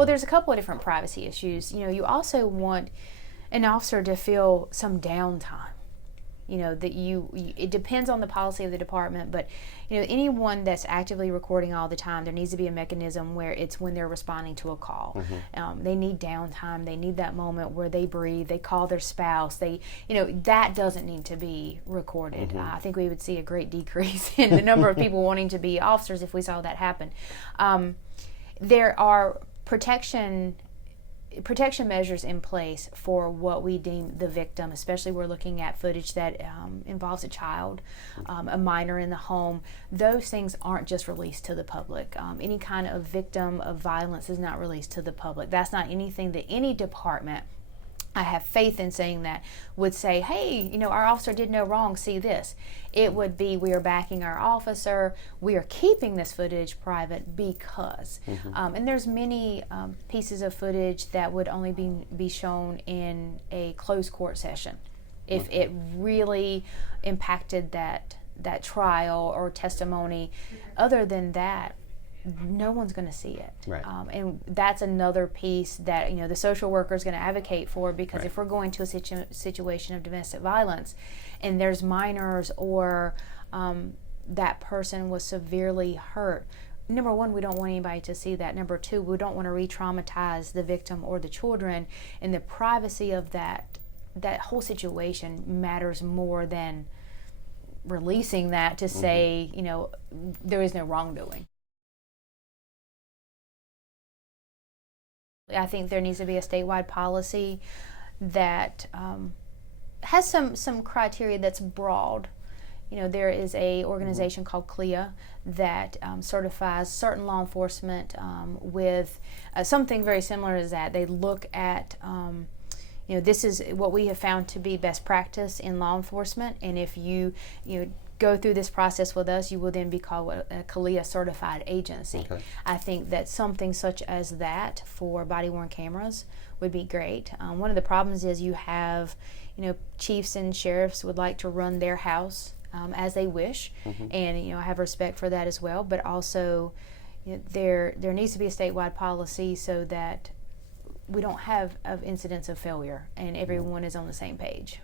Well, there's a couple of different privacy issues. You also want an officer to feel some downtime. That it depends on the policy of the department, but anyone that's actively recording all the time, there needs to be a mechanism where it's when they're responding to a call. They need downtime. They need that moment where they breathe. They call their spouse. That doesn't need to be recorded. I think we would see a great decrease in the number of people wanting to be officers if we saw that happen. There are protection measures in place for what we deem the victim, especially we're looking at footage that involves a child, a minor in the home. Those things aren't just released to the public. Any kind of victim of violence is not released to the public. That's not anything that any department, I have faith in saying that, would say, hey, our officer did no wrong, see this. It would be, we are backing our officer, we are keeping this footage private because. And there's many pieces of footage that would only be shown in a closed court session if it really impacted that trial or testimony. Other than that, no one's going to see it. Right. And that's another piece that the social worker is going to advocate for, because Right. if we're going to a situation of domestic violence and there's minors or that person was severely hurt, number one, we don't want anybody to see that. Number two, we don't want to re-traumatize the victim or the children, and the privacy of that whole situation matters more than releasing that to say there is no wrongdoing. I think there needs to be a statewide policy that has some criteria that's broad. There is a organization called CLEA that certifies certain law enforcement with something very similar to that. They look at this is what we have found to be best practice in law enforcement, and if you go through this process with us, you will then be called a CLEA certified agency. Okay. I think that something such as that for body-worn cameras would be great. One of the problems is you have, chiefs and sheriffs would like to run their house as they wish, and I have respect for that as well. But also, there needs to be a statewide policy so that we don't have incidents of failure and everyone is on the same page.